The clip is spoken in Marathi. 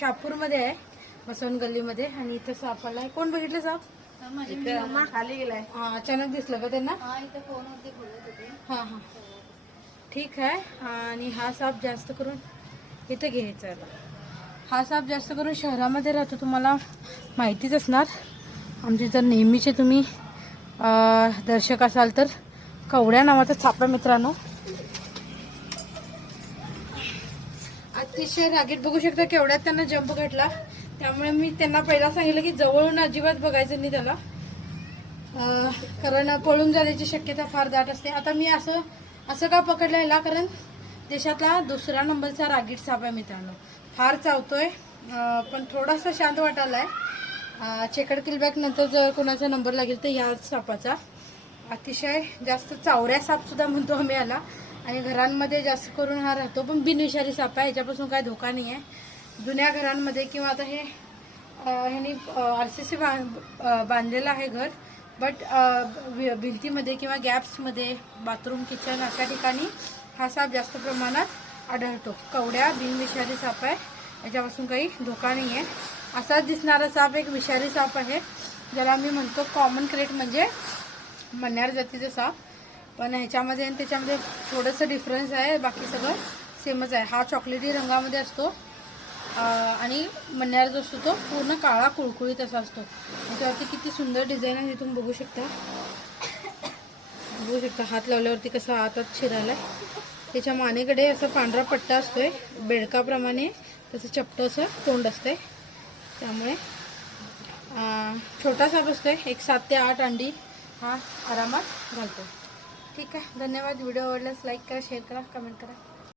शहापूरमध्ये आहे, बसवण गल्लीमध्ये. आणि इथं साप आलाय. कोण बघितलं साप? खाली गेलाय. अचानक दिसलं का त्यांना? इथं फोनवरती बोलत होते. हां हां, ठीक आहे. आणि हा साप जास्त करून इथं घ्यायचा आहे. हा साप जास्त करून शहरामध्ये राहतो, तुम्हाला माहितीच असणार. आमचे जर नेहमीचे तुम्ही दर्शक असाल तर कवड्या नावाचा साप आहे मित्रांनो. अतिशय रागीट, बघू शकता केवढ्यात त्यांना जंप घडला. त्यामुळे मी त्यांना पहिला सांगितलं की जवळून अजिबात बघायचं नाही त्याला, कारण पळून जाण्याची शक्यता फार दाट असते. आता मी असं का पकडलं ह्याला, कारण देशातला 2रा नंबरचा रागीट साप आहे मित्रांनो. फार चावतोय, पण थोडासा शांत वाटायलाय. चेकड किलबॅक नंतर जर कोणाचा नंबर लागेल तर ह्या सापाचा. अतिशय जास्त चावऱ्या साप सुद्धा म्हणतो आम्ही याला. आणि घरांमध्ये जास्त करून हा राहतो, पण बिनविषारी साप आहे, याच्यापासून काय धोका नाही आहे. जुन्या घरांमध्ये किंवा आता ह्यानी RCC बांधलेलं आहे घर, बट भिंतीमध्ये किंवा गॅप्समध्ये, बाथरूम, किचन अशा ठिकाणी हा साप जास्त प्रमाणात आढळतो. कवड्या बिनविषारी साप आहे, याच्यापासून काही धोका नाही आहे. असाच दिसणारा साप एक विषारी साप आहे, ज्याला आम्ही म्हणतो कॉमन क्रेट, म्हणजे मण्यार जातीचा साप. पण ह्याच्यामध्ये आणि त्याच्यामध्ये थोडंसं डिफरन्स आहे, बाकी सगळं सेमच आहे. हा चॉकलेटी रंगामध्ये असतो आणि मण्यार जो असतो तो पूर्ण काळा कुळकुळीत असा असतो. त्याच्यावरती किती सुंदर डिझाईन आहे, तुम्ही बघू शकता. हात लावल्यावरती कसा हातात शिरायला. त्याच्या मानेकडे असं पांढरा पट्टा असतोय, बेडकाप्रमाणे त्याचं चपटं असं तोंड असतंय. त्यामुळे छोटा साप असतोय, एक 7 ते 8 अंडी हा आरामात घालतो. ठीक आहे, धन्यवाद. व्हिडिओ आवडल्यास लाईक करा, शेअर करा, कमेंट करा.